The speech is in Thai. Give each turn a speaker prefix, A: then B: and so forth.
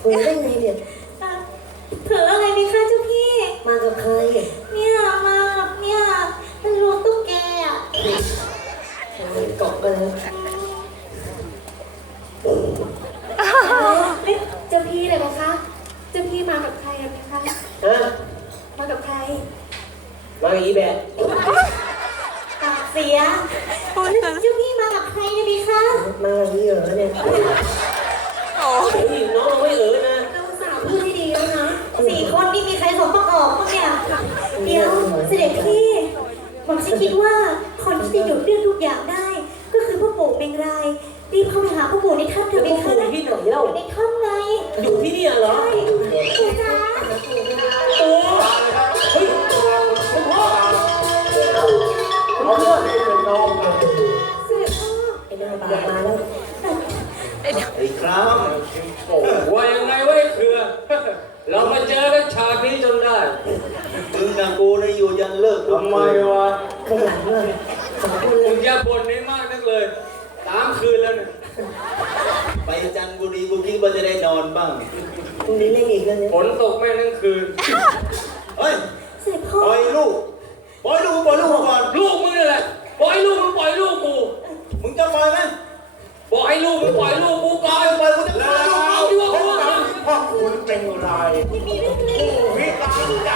A: คุยได้ไงเนี่ย
B: เผลออะไรไหมคะเจ้าพี่
A: มากับใคร
B: เนี่ยมาเนี่ยมันรู้ตุ๊กแกอ่ะ
A: เกาะกันแล้ว
B: เจ้าพี่เลยนะคะเจ้าพี่มากับใครอะคะ
A: ฮะ
B: มากับใคร
A: มาอีแบบ
B: ปากเสียเจ้าพี่มากับใครเนี่ยพี่คะ
A: มาอย่างนี้เหรอเนี่ยโอ้ยน้องเราไม่นะ
B: เราสาวพูดให้ดีแล้วนะ4 คนนี่มีใครสมประกอบบ้างเนี่ยเดี๋ยวเสด็จพี่ผมฉันคิดว่าคนที่จะหยุดเรื่องทุกอย่างได้ ก็คือพ่อปู่เมงรายรีบเข้าไปหาพ่อปู่ในถ้ำเถอะเป็นค่ะ
A: ที่ไหนเล่า
B: ในถ้ำไง
A: อยู่ที่นี่เหรอ
B: ใช่ปู่จ๋า
A: โอ้เฮ้ยคุณพ่อคุณพ่อ
B: เสด็จพ่อ
A: ไอ้หน้าบามาแล้ว
C: ไอ้ครับโอ้ว่ายังไงวะไอ้เครือ เรามาเจอกันฉากนี้จนได้
D: มึงกับกูนะอยู่ยันเลิก
C: ทำไมวะ
A: ขยันเลยขอบคุณเล
C: มึ
A: ย
C: งอย่าบ่นให้มากนักเลย3 คืนแล้วเนี่ย
D: ไปจันทบุรีกูคิดว่าจะได้นอนบ้าง
A: พรุ่งนี้เล่นอีกแล้วเนี่ย
C: ฝนตกแม่งทั้งคืน
D: เฮ้ย
B: เสด็จพ่อ
D: ปล่อยลูกปล่อยลูกปล่อยลูกก่อน
C: ลูกมึงนี่แหละปล่อยลูกมึงปล่อยลูกกู
D: มึงจะปล่อยไหม
C: บอกให้ลูกมึงปล่อยลูกกูก่อน
D: ปล่อยกูจะ
C: แล้
D: ฆ่าว ลูก
C: เอาดีกว่ากู
E: พ่อคุณเป็นไร
B: ไม่มีเรื่องเลย
E: วิการแก